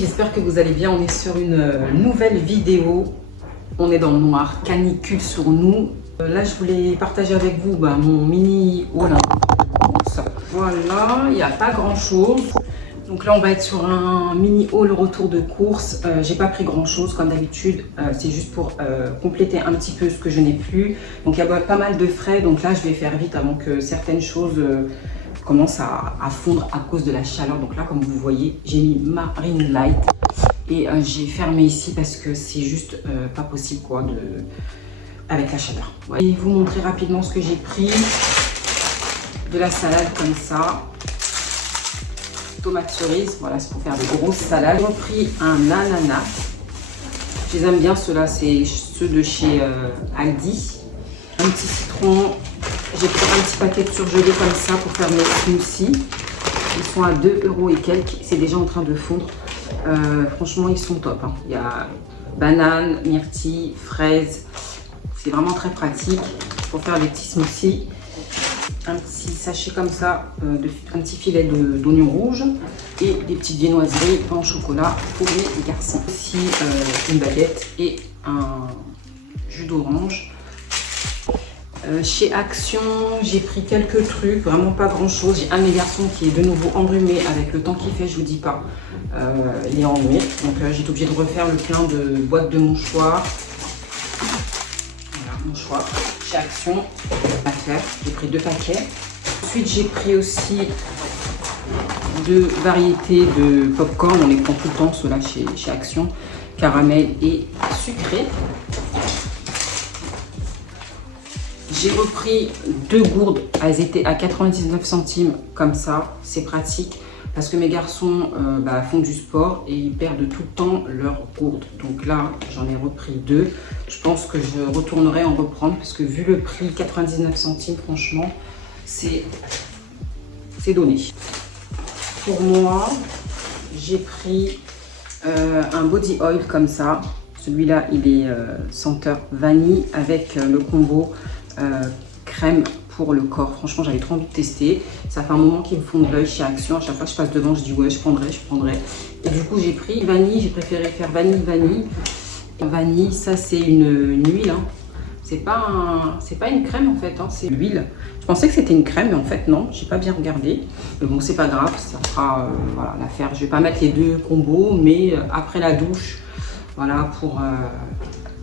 J'espère que vous allez bien. On est sur une nouvelle vidéo. On est dans le noir, canicule sur nous. Là, je voulais partager avec vous mon mini haul. Voilà, il n'y a pas grand chose. Donc là, on va être sur un mini haul retour de course. J'ai pas pris grand chose comme d'habitude. C'est juste pour compléter un petit peu ce que je n'ai plus. Donc il y a pas mal de frais. Donc là, je vais faire vite avant que certaines choses commencent à fondre à cause de la chaleur. Donc là, comme vous voyez, j'ai mis ma ring light et j'ai fermé ici parce que c'est juste pas possible quoi avec la chaleur. Ouais. Et vous montrer rapidement ce que j'ai pris. De la salade comme ça, tomates cerises, voilà, c'est pour faire de grosses salades. J'ai repris un ananas, je les aime bien, ceux-là c'est ceux de chez Aldi. Un petit citron, j'ai pris un petit paquet de surgelés comme ça pour faire mes smoothies. Ils sont à 2 € et quelques, c'est déjà en train de fondre. Franchement ils sont top, hein. Il y a banane, myrtille, fraises, c'est vraiment très pratique pour faire des petits smoothies. Un petit sachet comme ça, un petit filet d'oignons rouges et des petites viennoiseries en chocolat pour les garçons. Aussi une baguette et un jus d'orange. Chez Action, j'ai pris quelques trucs, vraiment pas grand chose. J'ai un de mes garçons qui est de nouveau enrhumé avec le temps qu'il fait, je vous dis pas. Il est enrhumé, donc j'ai été obligée de refaire le plein de boîtes de mouchoirs. Voilà, mouchoirs. Chez Action, j'ai pris 2 paquets. Ensuite, j'ai pris aussi 2 variétés de popcorn. On les prend tout le temps, ceux-là chez Action. Caramel et sucré. J'ai repris 2 gourdes. Elles étaient à 99 centimes comme ça. C'est pratique parce que mes garçons font du sport et ils perdent tout le temps leurs gourdes. Donc là, j'en ai repris 2. Je pense que je retournerai en reprendre parce que vu le prix, 99 centimes, franchement, c'est donné. Pour moi, j'ai pris un body oil comme ça. Celui-là, il est senteur vanille avec le combo crème pour le corps. Franchement, j'avais trop envie de tester. Ça fait un moment qu'il me fond de l'œil chez Action. À chaque fois que je passe devant, je dis ouais, je prendrai. Et du coup, j'ai pris vanille. J'ai préféré faire vanille. Vanille, ça c'est une huile. Hein. C'est pas une crème en fait, hein, c'est l'huile. Je pensais que c'était une crème, mais en fait non. J'ai pas bien regardé. Mais bon, c'est pas grave. Ça fera voilà, l'affaire. Je vais pas mettre les 2 combos, mais après la douche, voilà, pour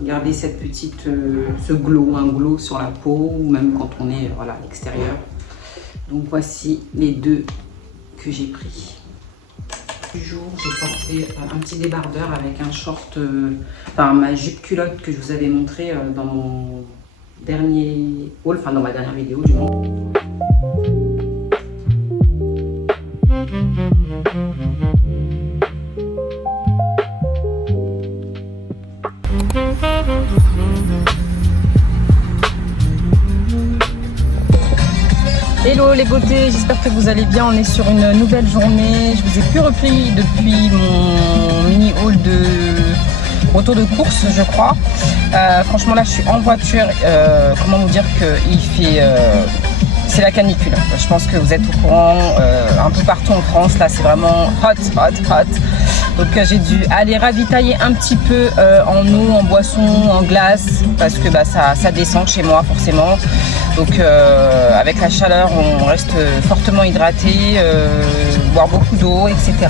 garder cette petite, ce glow, un glow sur la peau, ou même quand on est voilà, à l'extérieur. Donc voici les 2 que j'ai pris. Du jour, j'ai porté un petit débardeur avec un short, ma jupe culotte que je vous avais montré dans mon dernier haul, dans ma dernière vidéo du moins. Hello les beautés, j'espère que vous allez bien. On est sur une nouvelle journée. Je vous ai plus repris depuis mon mini haul de retour de course, je crois. Franchement là je suis en voiture. Comment vous dire qu'il fait c'est la canicule. Je pense que vous êtes au courant, un peu partout en France. Là c'est vraiment hot. Donc j'ai dû aller ravitailler un petit peu en eau, en boisson, en glace, parce que ça descend chez moi forcément. Donc avec la chaleur, on reste fortement hydraté, boire beaucoup d'eau, etc.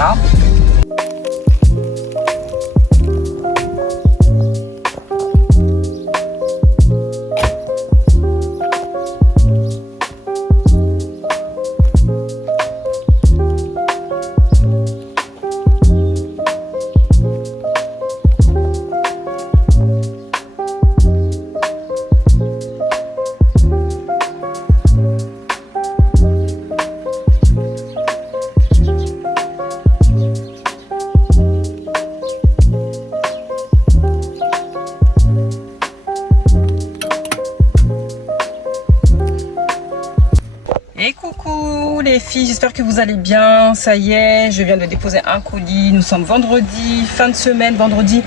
les filles, j'espère que vous allez bien. Ça y est, je viens de déposer un colis. Nous sommes vendredi, fin de semaine, vendredi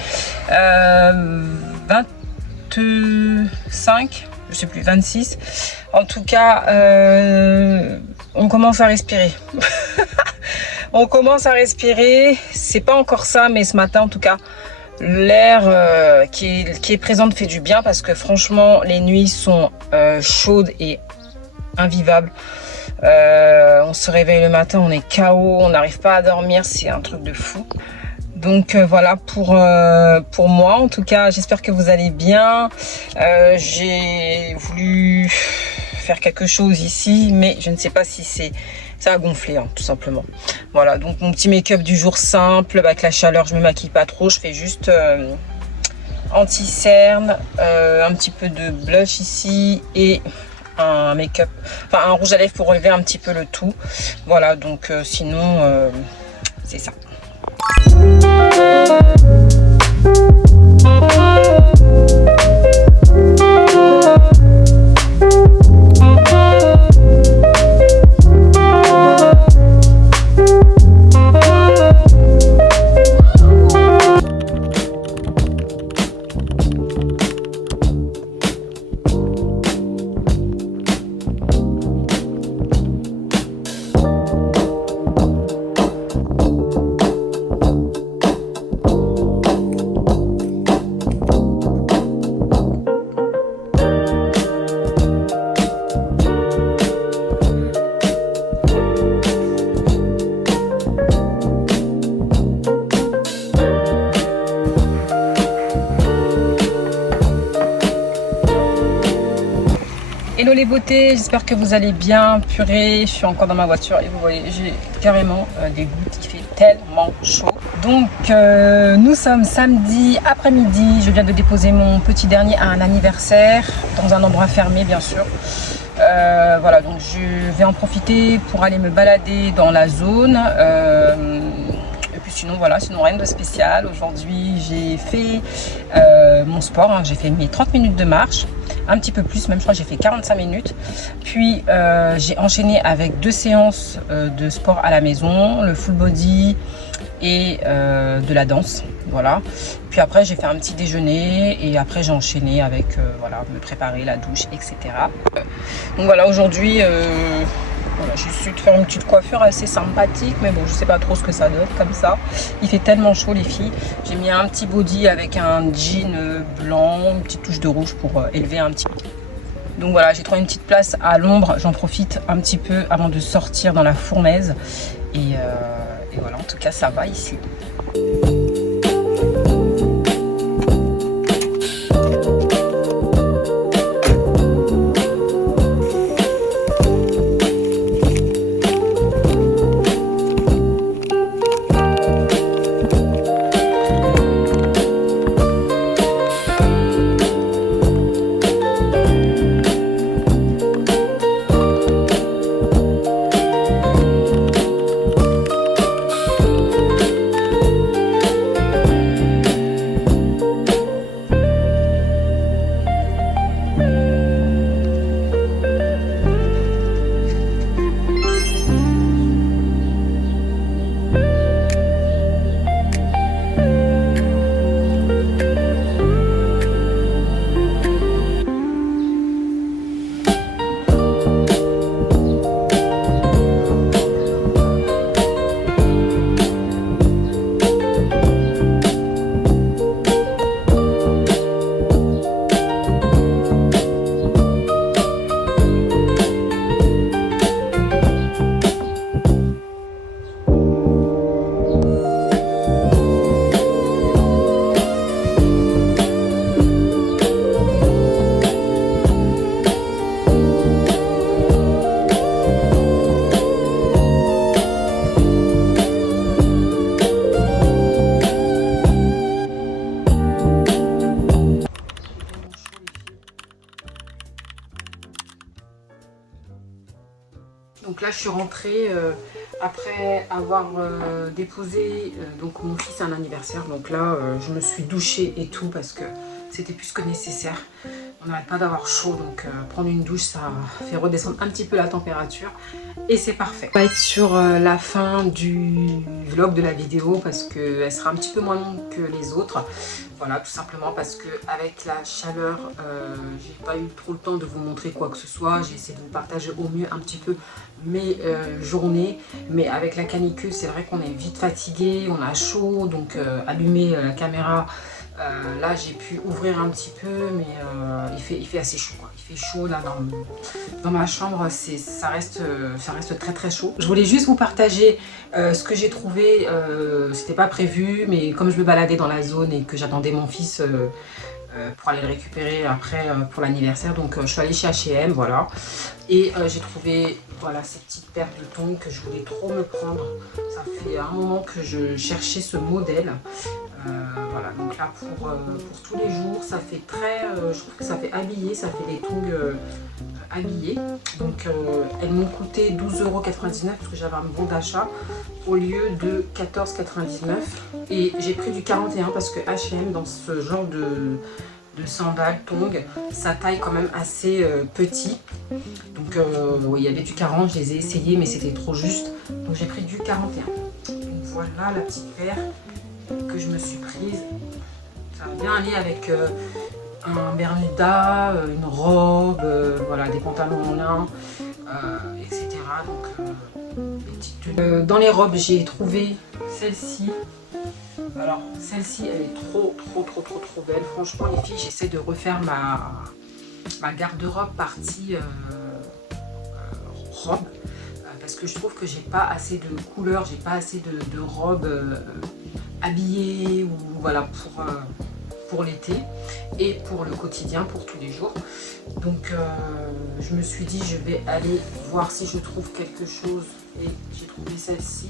25, je sais plus, 26. En tout cas, on commence à respirer. On commence à respirer. C'est pas encore ça, mais ce matin, en tout cas, l'air qui est présente fait du bien parce que franchement, les nuits sont chaudes et invivables. On se réveille le matin, on est KO, on n'arrive pas à dormir, c'est un truc de fou. Donc voilà pour moi, en tout cas j'espère que vous allez bien. J'ai voulu faire quelque chose ici, mais je ne sais pas si ça a gonflé, hein, tout simplement. Voilà, donc mon petit make-up du jour simple, avec la chaleur je me maquille pas trop, je fais juste anti-cerne, un petit peu de blush ici et un make-up, enfin un rouge à lèvres pour relever un petit peu le tout. Voilà, donc sinon c'est ça. Hello les beautés, j'espère que vous allez bien. Purée, je suis encore dans ma voiture et vous voyez, j'ai carrément des gouttes, il fait tellement chaud. Donc nous sommes samedi après-midi, je viens de déposer mon petit dernier à un anniversaire dans un endroit fermé bien sûr. Voilà, donc je vais en profiter pour aller me balader dans la zone. Et puis sinon voilà, sinon rien de spécial. Aujourd'hui j'ai fait mon sport, hein. J'ai fait mes 30 minutes de marche, un petit peu plus, même je crois que j'ai fait 45 minutes. Puis j'ai enchaîné avec 2 séances de sport à la maison, le full body et de la danse. Voilà. Puis après j'ai fait un petit déjeuner et après j'ai enchaîné avec voilà, me préparer la douche, etc. Donc voilà, aujourd'hui voilà, j'ai su de faire une petite coiffure assez sympathique, mais bon, je sais pas trop ce que ça donne comme ça. Il fait tellement chaud les filles. J'ai mis un petit body avec un jean blanc, une petite touche de rouge pour élever un petit peu. Donc voilà, j'ai trouvé une petite place à l'ombre. J'en profite un petit peu avant de sortir dans la fournaise. Et voilà, en tout cas, ça va ici. Donc là je suis rentrée après avoir déposé donc mon fils à un anniversaire. Donc là je me suis douchée et tout parce que c'était plus que nécessaire. On n'arrête pas d'avoir chaud, donc prendre une douche, ça fait redescendre un petit peu la température. Et c'est parfait. On va être sur la fin du vlog de la vidéo parce qu'elle sera un petit peu moins longue que les autres. Voilà, tout simplement parce que avec la chaleur, j'ai pas eu trop le temps de vous montrer quoi que ce soit. J'ai essayé de vous partager au mieux un petit peu mes journées. Mais avec la canicule, c'est vrai qu'on est vite fatigué, on a chaud, donc allumer la caméra. Là j'ai pu ouvrir un petit peu, mais il fait assez chaud, quoi. Il fait chaud là dans ma chambre, ça reste très très chaud. Je voulais juste vous partager ce que j'ai trouvé. C'était pas prévu, mais comme je me baladais dans la zone et que j'attendais mon fils pour aller le récupérer après pour l'anniversaire, donc je suis allée chez H&M, voilà. Et j'ai trouvé voilà ces petites paires de tongs que je voulais trop me prendre. Ça fait un moment que je cherchais ce modèle. Voilà, donc là pour tous les jours, ça fait très, je trouve que ça fait habillé, ça fait des tongs habillés. Donc elles m'ont coûté 12,99 € parce que j'avais un bon d'achat au lieu de 14,99 €. Et j'ai pris du 41 parce que H&M dans ce genre de sandales, tongs, sa taille quand même assez petit. Donc oui, il y avait du 40, je les ai essayés mais c'était trop juste. Donc j'ai pris du 41. Donc voilà la petite paire que je me suis prise. Ça va bien aller avec un bermuda, une robe, voilà, des pantalons en lin, etc. Donc des petites tenues. Dans les robes, j'ai trouvé celle-ci. Alors celle-ci, elle est trop belle. Franchement les filles, j'essaie de refaire ma garde-robe partie robe. Parce que je trouve que j'ai pas assez de couleurs, j'ai pas assez de robes habillées ou voilà pour l'été et pour le quotidien, pour tous les jours. Donc je me suis dit je vais aller voir si je trouve quelque chose et j'ai trouvé celle-ci.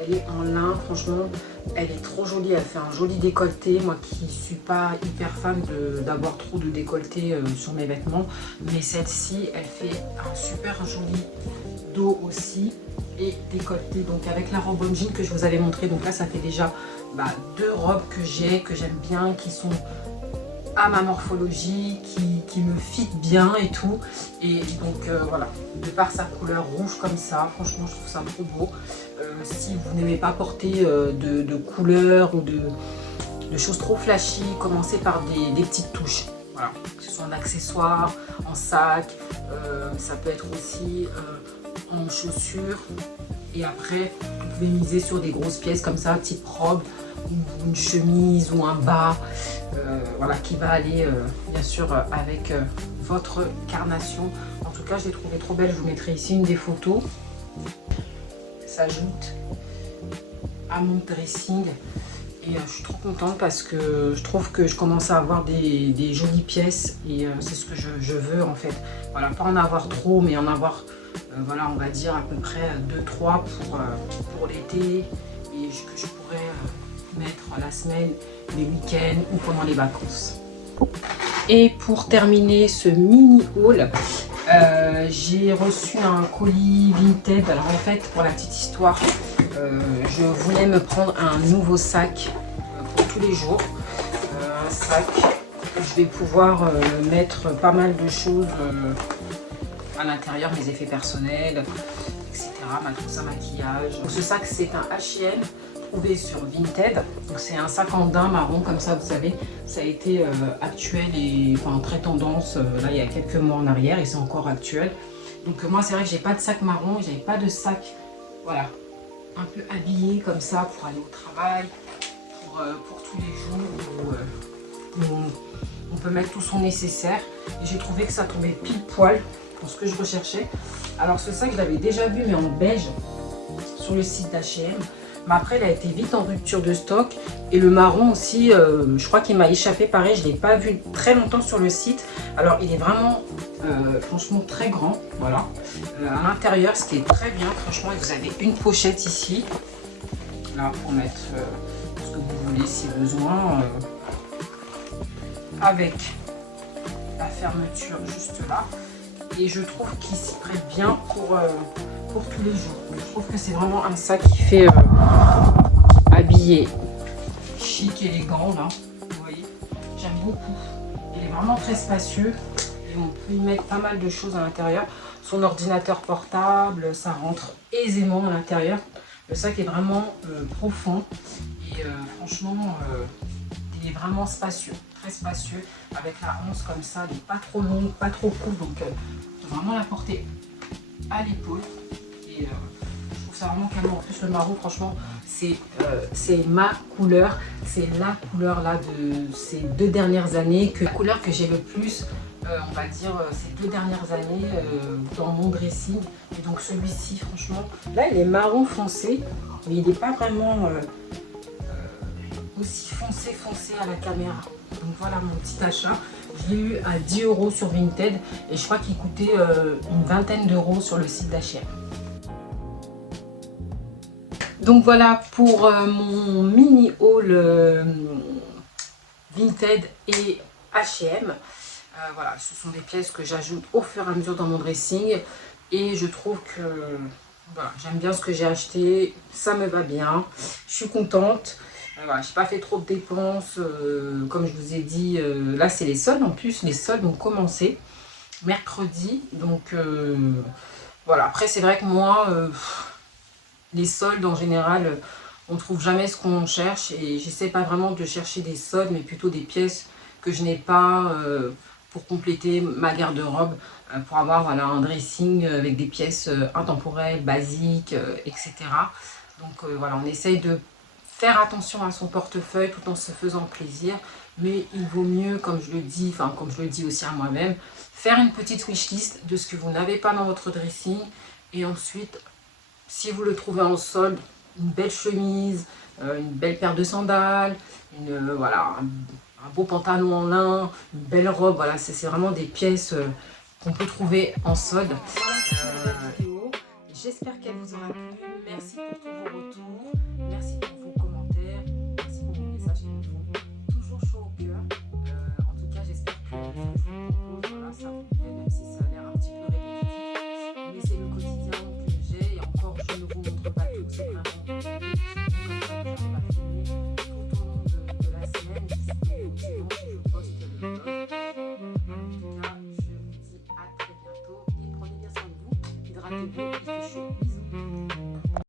Elle est en lin, franchement elle est trop jolie, elle fait un joli décolleté. Moi qui suis pas hyper fan d'avoir trop de décolleté sur mes vêtements, mais celle-ci elle fait un super joli dos aussi et décolleté. Donc avec la robe en jean que je vous avais montré, donc là ça fait déjà deux robes que j'aime bien, qui sont à ma morphologie, qui me fit bien et tout. Et donc voilà, de par sa couleur rouge comme ça, franchement je trouve ça trop beau. Si vous n'aimez pas porter de couleurs ou de choses trop flashy, commencez par des petites touches. Voilà, que ce soit en accessoires, en sac, ça peut être aussi en chaussures. Et après, vous pouvez miser sur des grosses pièces comme ça, type robe, ou une chemise ou un bas, voilà, qui va aller bien sûr avec votre carnation. En tout cas, je l'ai trouvée trop belle. Je vous mettrai ici une des photos. Ça s'ajoute à mon dressing. Et je suis trop contente parce que je trouve que je commence à avoir des jolies pièces et c'est ce que je veux en fait. Voilà, pas en avoir trop, mais en avoir, voilà, on va dire à peu près 2-3 pour l'été et que je pourrais mettre la semaine, les week-ends ou pendant les vacances. Et pour terminer ce mini haul, j'ai reçu un colis Vinted. Alors en fait, pour la petite histoire, je voulais me prendre un nouveau sac pour tous les jours. Un sac où je vais pouvoir mettre pas mal de choses à l'intérieur, mes effets personnels, etc. Tout ça, maquillage. Donc, ce sac, c'est un H&M trouvé sur Vinted. Donc c'est un sac en daim marron comme ça, vous savez. Ça a été actuel et enfin très tendance là il y a quelques mois en arrière et c'est encore actuel. Donc moi c'est vrai que j'ai pas de sac marron, j'avais pas de sac, voilà, un peu habillé comme ça pour aller au travail, pour tous les jours où on peut mettre tout son nécessaire. Et j'ai trouvé que ça tombait pile poil pour ce que je recherchais. Alors ce sac je l'avais déjà vu mais en beige sur le site d'H&M. Mais après, il a été vite en rupture de stock. Et le marron aussi, je crois qu'il m'a échappé. Pareil, je ne l'ai pas vu très longtemps sur le site. Alors, il est vraiment, franchement, très grand. Voilà. À l'intérieur, ce qui est très bien. Franchement, vous avez une pochette ici. Là, pour mettre ce que vous voulez si besoin. Avec la fermeture juste là. Et je trouve qu'il s'y prête bien pour tous les jours. Je trouve que c'est vraiment un sac qui fait habillé chic, élégant là. Vous voyez, j'aime beaucoup. Il est vraiment très spacieux et on peut y mettre pas mal de choses à l'intérieur. Son ordinateur portable, ça rentre aisément à l'intérieur. Le sac est vraiment profond et franchement, il est vraiment spacieux, très spacieux. Avec la honce comme ça, elle n'est pas trop longue, pas trop courte, donc on peut vraiment la porter à l'épaule. Et je trouve ça vraiment canon. En plus, le marron, franchement, c'est ma couleur. C'est la couleur là de ces 2 dernières années, la couleur que j'ai le plus, on va dire, ces 2 dernières années dans mon dressing. Et donc celui-ci, franchement, là, il est marron foncé, mais il n'est pas vraiment aussi foncé à la caméra. Donc voilà mon petit achat. Je l'ai eu à 10 € sur Vinted et je crois qu'il coûtait une vingtaine d'euros sur le site d'H&M. Donc voilà pour mon mini haul Vinted et H&M. Voilà, ce sont des pièces que j'ajoute au fur et à mesure dans mon dressing et je trouve que voilà, j'aime bien ce que j'ai acheté, ça me va bien, je suis contente. Voilà, je n'ai pas fait trop de dépenses, comme je vous ai dit, là c'est les soldes en plus, les soldes ont commencé mercredi, donc voilà, après c'est vrai que moi, les soldes en général, on ne trouve jamais ce qu'on cherche et j'essaie pas vraiment de chercher des soldes, mais plutôt des pièces que je n'ai pas pour compléter ma garde-robe, pour avoir voilà, un dressing avec des pièces intemporelles, basiques, etc. Donc voilà, on essaye de faire attention à son portefeuille tout en se faisant plaisir, mais il vaut mieux, comme je le dis, enfin comme je le dis aussi à moi-même, faire une petite wishlist de ce que vous n'avez pas dans votre dressing et ensuite, si vous le trouvez en solde, une belle chemise, une belle paire de sandales, voilà, un beau pantalon en lin, une belle robe, voilà, c'est vraiment des pièces qu'on peut trouver en solde. Voilà la vidéo, j'espère qu'elle vous aura plu, merci pour tous vos retours, merci pour vos commentaires, merci pour vos messages qui me font toujours chaud au cœur. En tout cas, j'espère que ce que je vous propose, voilà, ça vous plaît, même si ça a l'air un petit peu répétitif, mais c'est le quotidien que j'ai et encore je ne vous